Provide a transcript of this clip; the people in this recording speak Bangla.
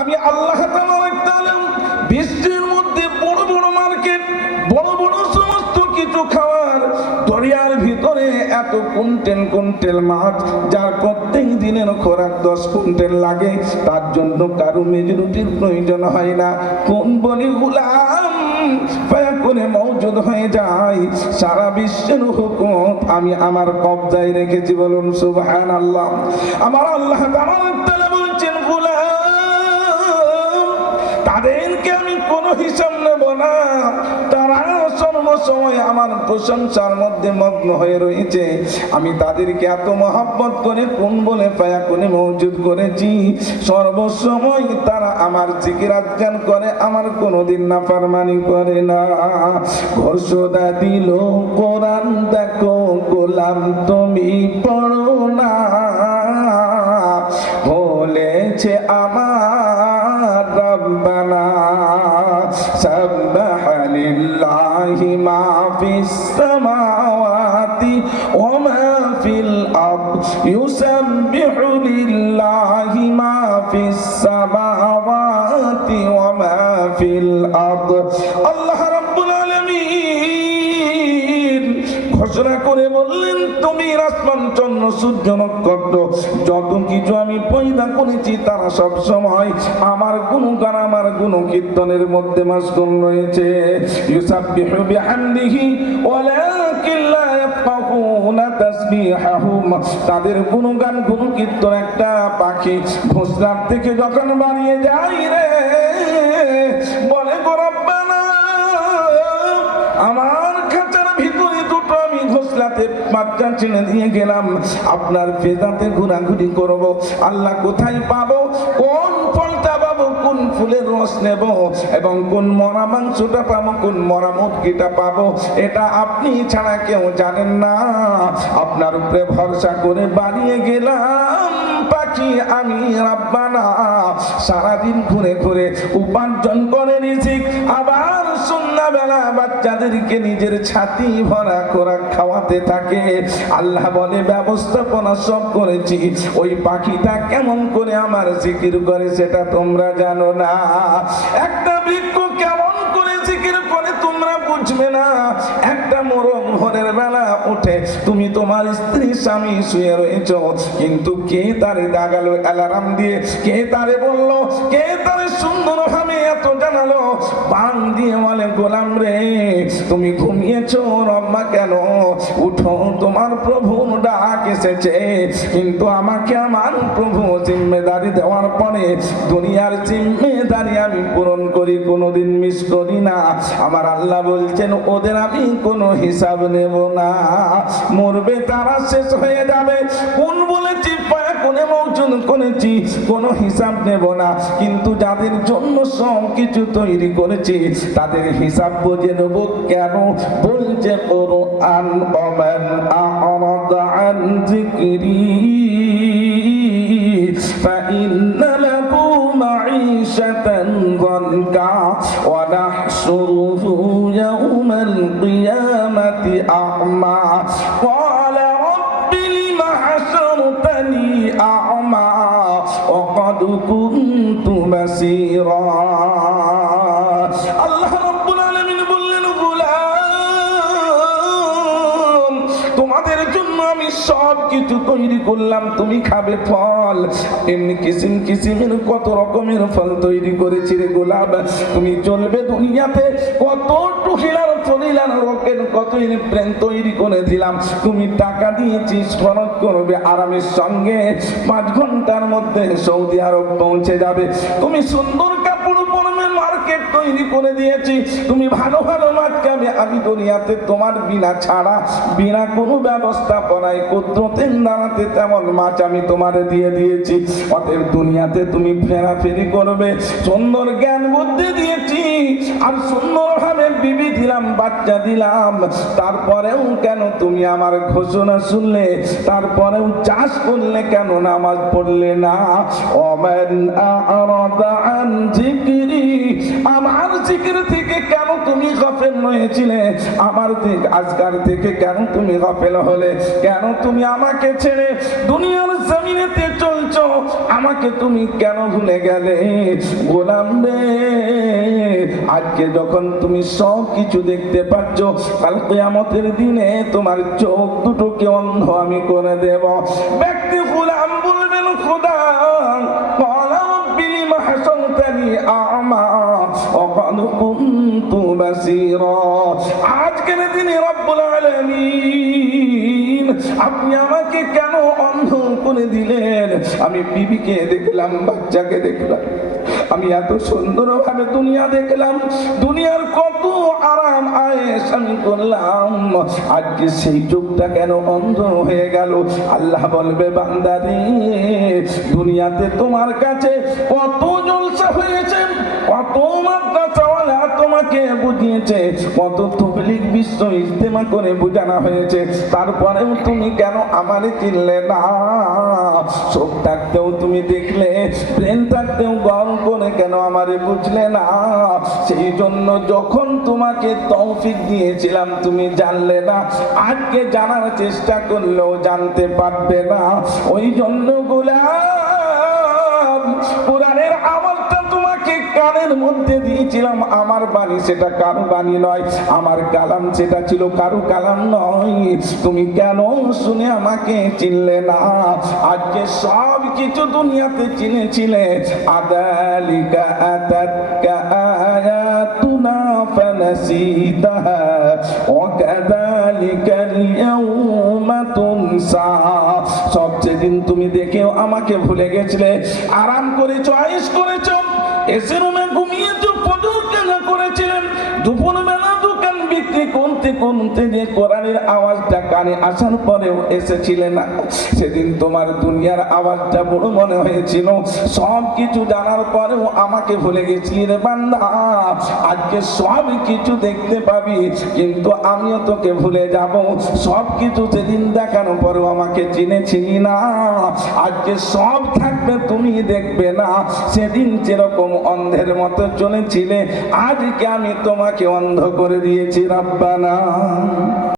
আমি আল্লাহ তাআলা বিশ্বের মধ্যে বড় বড় মার্কেট, বড় বড় সমস্ত কিছু খাওয়ার, দরিয়ার ভিতরে এত কুইন্টাল কুইন্টাল মাছ, যার প্রত্যেক দিনের খোরাক 10 কুইন্টাল লাগে, তার জন্য কারো মেজরুটির প্রয়োজন হয় না। কোন বলি গোলাম পায়া করে মওজুদ হয়ে যায়। সারা বিশ্বের হুকুমত আমি আমার কবজায় রেখেছি, বলুন সুবহানাল্লাহ। আমার আল্লাহ তাআলা বলছেন, গোলাম তাদেরকে আমি কোনো হিসাব নেব না, তারা সর্বসময় আমার প্রশংসার মধ্যে মগ্ন হয়ে রয়েছে। আমি তাদেরকে এত মহব্বত করে কোন বলে পায়া কোনে মওজুদ করেছি, সর্বসময় তারা আমার জিকির আজকার করে, আমার কোনোদিন নাফরমানি করে না। ঘোষণা দিল কোরআন, দেখো গোলাম তুমি পড়ো না, বলেছে আমার রব্বানা সাব্বাহা লিল্লাহি মা ফিস সামাওয়াতি ওয়া মা ফিল আরদ, ইউসাব্বিহু লিল্লাহি মা ফিস সামাওয়াতি ওয়া মা ফিল আরদ। আল্লাহ রাব্বুল আলামিন ঘোষণা করে বললেন, তুমি আসমান চন্দ্র সূর্য নক্ষত্র যত কিছু আমি পয়দা করেছি, তারা সব সময় আমার গুণগান, আমার গুণ কীর্তনের মধ্যে মাশগুল রয়েছে। ইউসাব্বিহু বিহামদিহি ওয়ালাকিন লা ইয়াফকাহুনা তাসবিহাহুম। তাদের গুণগান গুণ কীর্তন একটা পাখি ঘোষণার থেকে যখন বাড়িয়ে যায় রে, বলে গো রব্বানা, আমার খাঁচার ভিতরে দুটো আমি ঘোষলাতে বাচ্চা ছেড়ে দিয়ে গেলাম, আপনার ফেদাতে ঘোরাঘুরি করব, আল্লাহ কোথায় পাবো, কোন ফলটা পাবো, কোন ফুলের রস নেব, এবং কোন মরা মাংসটা পাবো, কোন মরা মুরগিটা পাবো, এটা আপনি ছাড়া কেউ জানেন না। আপনার উপরে ভরসা করে বাড়িয়ে গেলাম পাখি আমি রব্বানা, সারাদিন ঘুরে ঘুরে উপার্জন করে রিজিক, আবার সন্ধ্যাবেলা বাচ্চাদেরকে নিজের ছাতি ভরা খোরাক খাওয়াতে থাকে। আল্লাহ বলে, ব্যবস্থাপনা সব করেছি, ওই পাখিটা কেমন করে আমার জিকির করে সেটা তোমরা জানো না। একটা বৃক্ষ কেমন করে জিকির করে তোমরা বুঝবে না। একটা মোরগ ভোরের বেলা উঠে, তুমি তোমার স্ত্রী স্বামী শুয়ে রয়েছ, কিন্তু কে তারে দাগালো অ্যালার্ম দিয়ে, কে তারে বললো, কে তারে সুন্দর ভাবে এত জানালো, বান দিয়ে বলে, গোলাম রে তুমি ঘুমিয়েছো, রম্মা কেন উঠো, তোমার প্রভুর ডাক এসেছে। কিন্তু আমাকে আমার প্রভু জিম্মেদারি দেওয়ার পরে দুনিয়ার জিম্মেদারি আমি পূরণ করি, কোনোদিন মিস করি না। আমার আল্লাহ বলছেন, ওদের আমি কোনো হিসাব নেব না, মরবে তারা, শেষ হয়ে যাবে। কোন বলেছি পায়া কোনে মওজুদ করেছি, কোনো হিসাব নেব না, কিন্তু যাদের জন্য সব কিছু তৈরি করেছি তাদের হিসাব বুঝে নেব। কেন বলছে কোরআন, ওমান আ'রাদা আন যিকরি ফাইন্না লাহু মাঈশাতান যানকা ওয়া নাহশুরুহু ইয়াওমাল কিয়ামাতি আ'মা ক্বালা রাব্বি লিমা হাশারতানি আ'মা ওয়া ক্বাদ কুনতু বাসীরা। আল্লাহ রাব্বুল আলামিন বললেন, গোলাম তোমাদের জন্য আমি সব কিছু তৈরি করলাম, তুমি খাবে ফল, এমনি কিসিম কিসিমের কত রকমের ফল তৈরি করেছি রে গোলাম। তুমি চলবে দুনিয়াতে, কত টুহিলার ফলিলার রকের কত প্লেন তৈরি করে দিলাম, তুমি টাকা দিয়েছিস, খরচ করবে আরামের সঙ্গে, 5 ঘন্টার মধ্যে সৌদি আরব পৌঁছে যাবে। তুমি সুন্দর কাপড় পরবে, মার্কেট তৈরি করে দিয়েছি, তুমি ভালো ভালো মাছ খাবে। আমি দুনিয়াতে তোমার বিনা ছাড়া, বিনা কোনো ব্যবস্থাপনায় কুদরতের দাঁড়াতে তেমন মাছ আমি তোমারে দিয়ে দিয়েছি। অতএব দুনিয়াতে তুমি ফেরাফেরি করবে, সুন্দর জ্ঞান বুদ্ধি দিয়েছি, আর সুন্দরভাবে বিবি দিলাম, বাচ্চা দিলাম। তারপরেও কেন তুমি আমার ঘোষণা শুনলে, তারপরেও চাষ করলে কেন, নামাজ পড়লে না? ওমান আ'রাদা আন যিকরি, আমার জিকির থেকে কেন তুমি গাফেল হয়েছিলে? আমার আজকার থেকে কেন তুমি গাফেল হলে? কেন তুমি আমাকে ছেড়ে দুনিয়ার জমিনেতে চলছো? আমাকে তুমি কেন ভুলে গেলে? গোলাম রে, আজকে যখন তুমি সব কিছু দেখতে পাচ্ছ, কাল কিয়ামতের দিনে তোমার চোখ দুটোকে অন্ধ আমি করে দেব। ব্যক্তি গোলাম বলবেন, খোদা আজকের দিনে রব্বুল আলামিন আপনি আমাকে কেন অন্ধ করে দিলেন? আমি বিবিকে দেখলাম, বাচ্চাকে দেখলাম, আমি এত সুন্দর ভাবে দুনিয়া দেখলাম, দুনিয়ার কত আরাম আয়েশ আমি করলাম, আজকে সেই যুগটা কেন অন্ধ হয়ে গেল? আল্লাহ বলবে, বান্দা রে, দুনিয়াতে তোমার কাছে কত জলসা হয়েছে, কত মাদ্রাসাওয়ালা তোমাকে বুঝিয়েছে, কত তাবলীগ বিশ্ব ইজতেমা করে বোঝানো হয়েছে, তারপরেও তুমি কেন আমারে চিনলে না? চোখ থাকতেও তুমি দেখলে, ব্রেন থাকতেও গর্ব করে কেন আমারে বুঝলে না? সেই জন্য যখন তোমাকে তৌফিক দিয়েছিলাম তুমি জানলে না, আজকে জানার চেষ্টা করলেও জানতে পারবে না। ওই জন্য গোলাম, কোরআনের আমলটা তোমাকে কানের মধ্যে দিয়েছিলাম, আমার বাণী সেটা কারো বাণী নয়, আমার কালাম সেটা ছিল কারো কালাম নয়, তুমি কেন শুনে আমাকে চিনলে না? আজকে সব কিছু দুনিয়াতে চিনেছিলে, আদালিকা আতাতকা আয়াতুনা ফানাসিতাহা ওয়া কাযালিকাল ইয়াউমা তুনসা। সব যেদিন তুমি দেখেও আমাকে ভুলে গেছিলে, আরাম করেছো, আয়েশ করেছো, এসে রুমে ঘুমিয়েছো, ফজর কেনা করেছিলেন, দুপুর বেলা দোকান বিক্রি করতে করতে যে কোরআনের আওয়াজটা কানে আসার পরেও এসেছিলে না, সেদিন তোমার দুনিয়ার আওয়াজটা বড় মনে হয়েছিল, সব কিছু জানার পরেও আমাকে ভুলে গেছিলি রে বান্দা। আজকে সব কিছু দেখতে পাবি, কিন্তু আমিও তোকে ভুলে যাব। সব কিছু সেদিন দেখানোর পরেও আমাকে চিনেছিলি না, আজকে সব থাকবে তুমি দেখবে না। সেদিন যেরকম অন্ধের মতো চলেছিলে, আজকে আমি তোমাকে অন্ধ করে দিয়েছি। রাব্বানা